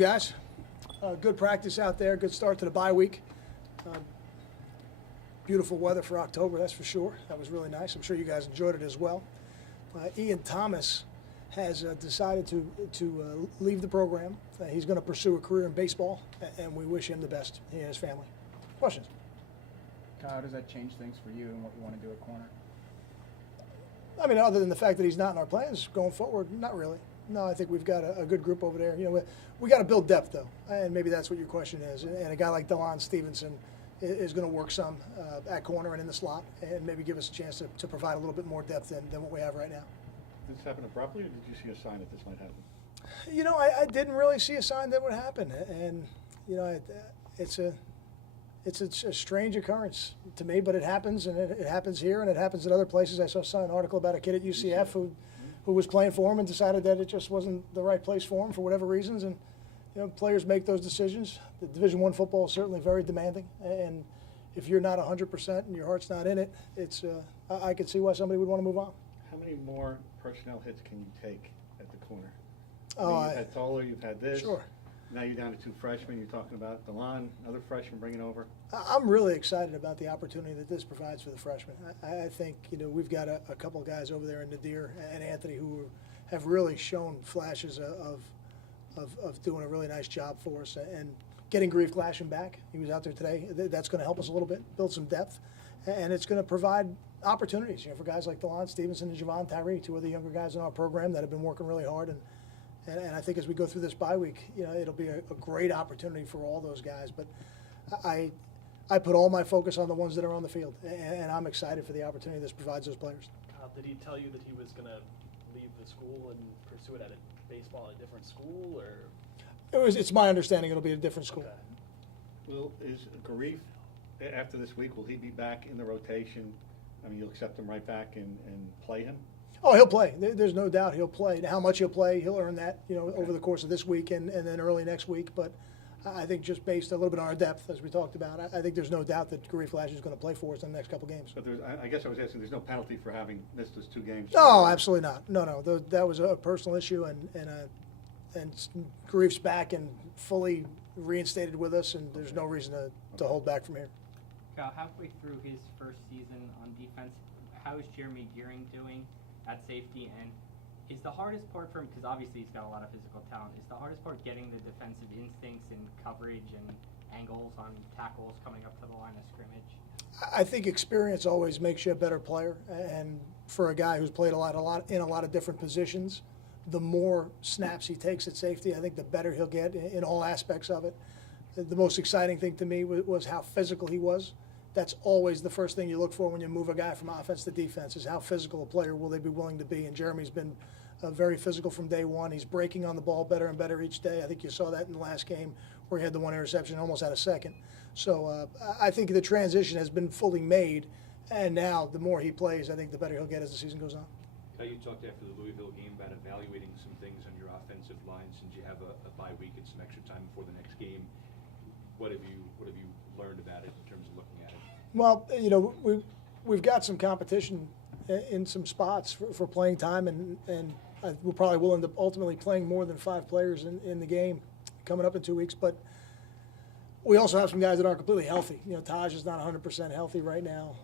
Guys, good practice out there. Good start to the bye week. Uh, Beautiful weather for October, that's for sure. That was really nice. I'm sure you guys enjoyed it as well. Ian Thomas has decided to leave the program. He's going to pursue a career in baseball, and we wish him the best, he and his family. Questions? How does that change things for you and what you want to do at corner? I mean, other than the fact that he's not in our plans going forward, not really. No, I think we've got a good group over there. You know, we got to build depth, though, and maybe that's what your question is. And a guy like DeLon Stevenson is going to work some at corner and in the slot, and maybe give us a chance to provide a little bit more depth than what we have right now. Did this happen abruptly, or did you see a sign that this might happen? You know, I didn't really see a sign that would happen, and you know, it's a strange occurrence to me, but it happens, and it happens here, and it happens at other places. I saw an article about a kid at UCF who was playing for him and decided that it just wasn't the right place for him for whatever reasons, and you know, players make those decisions. The Division I football is certainly very demanding, and if you're not 100% and your heart's not in it, it's I could see why somebody would want to move on. How many more personnel hits can you take at the corner? Oh, You've had Toller, you've had this. Sure. Now you're down to two freshmen. You're talking about DeLon, another freshman bringing over. I'm really excited about the opportunity that this provides for the freshmen. I think, you know, we've got a couple of guys over there in Nadir and Anthony who have really shown flashes of doing a really nice job for us, and getting Grief Glasham back. He was out there today. That's going to help us a little bit, build some depth, and it's going to provide opportunities, you know, for guys like DeLon Stevenson and Javon Tyree, two of the younger guys in our program that have been working really hard. And I think as we go through this bye week, you know, it'll be a great opportunity for all those guys. But I put all my focus on the ones that are on the field, and I'm excited for the opportunity this provides those players. Did he tell you that he was going to leave the school and pursue it at a baseball at a different school, or? It's my understanding it'll be a different school. Okay. Is Garif, after this week, will he be back in the rotation? I mean, you'll accept him right back and play him? Oh, he'll play. There's no doubt he'll play. How much he'll play, he'll earn that, you know, over the course of this week and then early next week. But I think just based a little bit on our depth, as we talked about, I think there's no doubt that Garif Lash is going to play for us in the next couple games. But I guess I was asking, there's no penalty for having missed those 2 games? No, absolutely not. No. That was a personal issue, and Garif's back and fully reinstated with us, and there's no reason to hold back from here. Kyle, halfway through his first season on defense, how is Jeremy Gearing doing at safety, and is the hardest part for him, because obviously he's got a lot of physical talent, is the hardest part getting the defensive instincts and coverage and angles on tackles coming up to the line of scrimmage? I think experience always makes you a better player, and for a guy who's played a lot in a lot of different positions, the more snaps he takes at safety, I think the better he'll get in all aspects of it. The most exciting thing to me was how physical he was. That's always the first thing you look for when you move a guy from offense to defense, is how physical a player will they be willing to be. And Jeremy's been very physical from day one. He's breaking on the ball better and better each day. I think you saw that in the last game where he had the 1 interception, almost had a second. So I think the transition has been fully made, and now the more he plays, I think the better he'll get as the season goes on. You talked after the Louisville game about evaluating some things on your offensive line since you have a bye week and some extra time before the next game. What have you learned about it in terms of looking at it? Well, you know, we've got some competition in some spots for playing time, and we probably will end up ultimately playing more than 5 players in the game coming up in 2 weeks. But we also have some guys that aren't completely healthy. You know, Taj is not 100% healthy right now.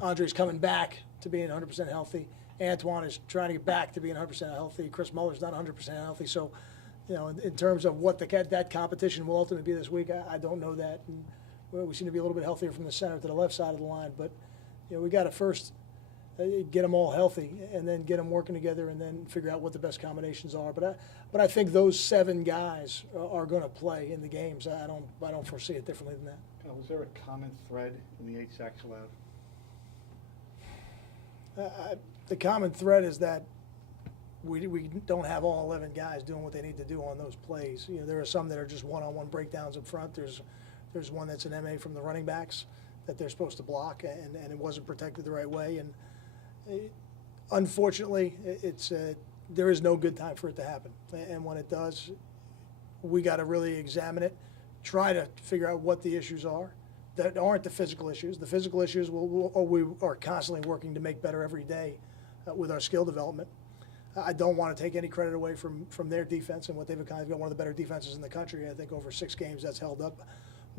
Andre's coming back to being 100% healthy. Antoine is trying to get back to being 100% healthy. Chris Muller's not 100% healthy. So, you know, in terms of what that competition will ultimately be this week, I don't know that. And we seem to be a little bit healthier from the center to the left side of the line. But, you know, we got to first get them all healthy and then get them working together and then figure out what the best combinations are. But I think those 7 guys are going to play in the games. I don't foresee it differently than that. Was there a common thread in the 8 sacks allowed? The common thread is that we don't have all 11 guys doing what they need to do on those plays. You know, there are some that are just one-on-one breakdowns up front. There's one that's an MA from the running backs that they're supposed to block, and it wasn't protected the right way. And unfortunately, there is no good time for it to happen. And when it does, we got to really examine it, try to figure out what the issues are that aren't the physical issues. The physical issues we are constantly working to make better every day with our skill development. I don't want to take any credit away from their defense and what they've accomplished. They've got one of the better defenses in the country. I think over 6 games that's held up.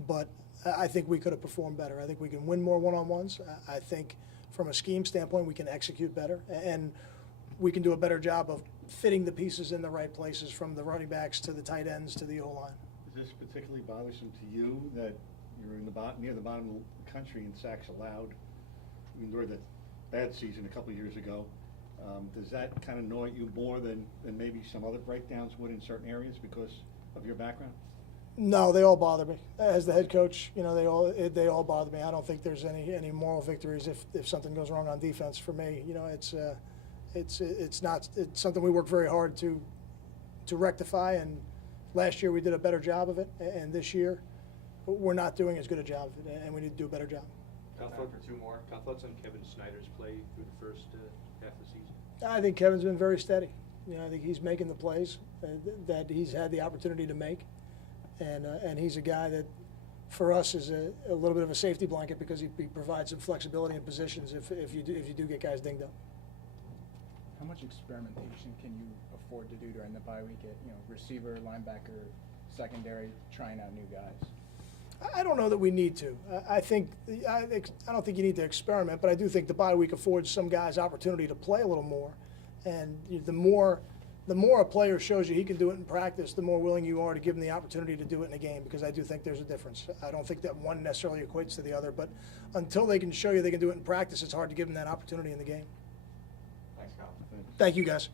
But I think we could have performed better. I think we can win more one-on-ones. I think from a scheme standpoint we can execute better. And we can do a better job of fitting the pieces in the right places, from the running backs to the tight ends to the O-line. Is this particularly bothersome to you that you're in the near the bottom of the country in sacks allowed? We endured that bad season a couple of years ago. Does that kind of annoy you more than maybe some other breakdowns would in certain areas because of your background? No, they all bother me. As the head coach, you know, they all bother me. I don't think there's any moral victories if something goes wrong on defense for me. You know, it's something we work very hard to rectify, and last year we did a better job of it, and this year we're not doing as good a job of it, and we need to do a better job. Thoughts on Kevin Snyder's play through the first half of the season? I think Kevin's been very steady. You know, I think he's making the plays that he's had the opportunity to make, and he's a guy that, for us, is a little bit of a safety blanket because he provides some flexibility in positions if you do get guys dinged up. How much experimentation can you afford to do during the bye week at, you know, receiver, linebacker, secondary, trying out new guys? I don't know that we need to. I don't think you need to experiment, but I do think the bye week affords some guys opportunity to play a little more. And the more a player shows you he can do it in practice, the more willing you are to give him the opportunity to do it in a game, because I do think there's a difference. I don't think that one necessarily equates to the other, but until they can show you they can do it in practice, it's hard to give them that opportunity in the game. Thanks, Kyle. Thank you, guys.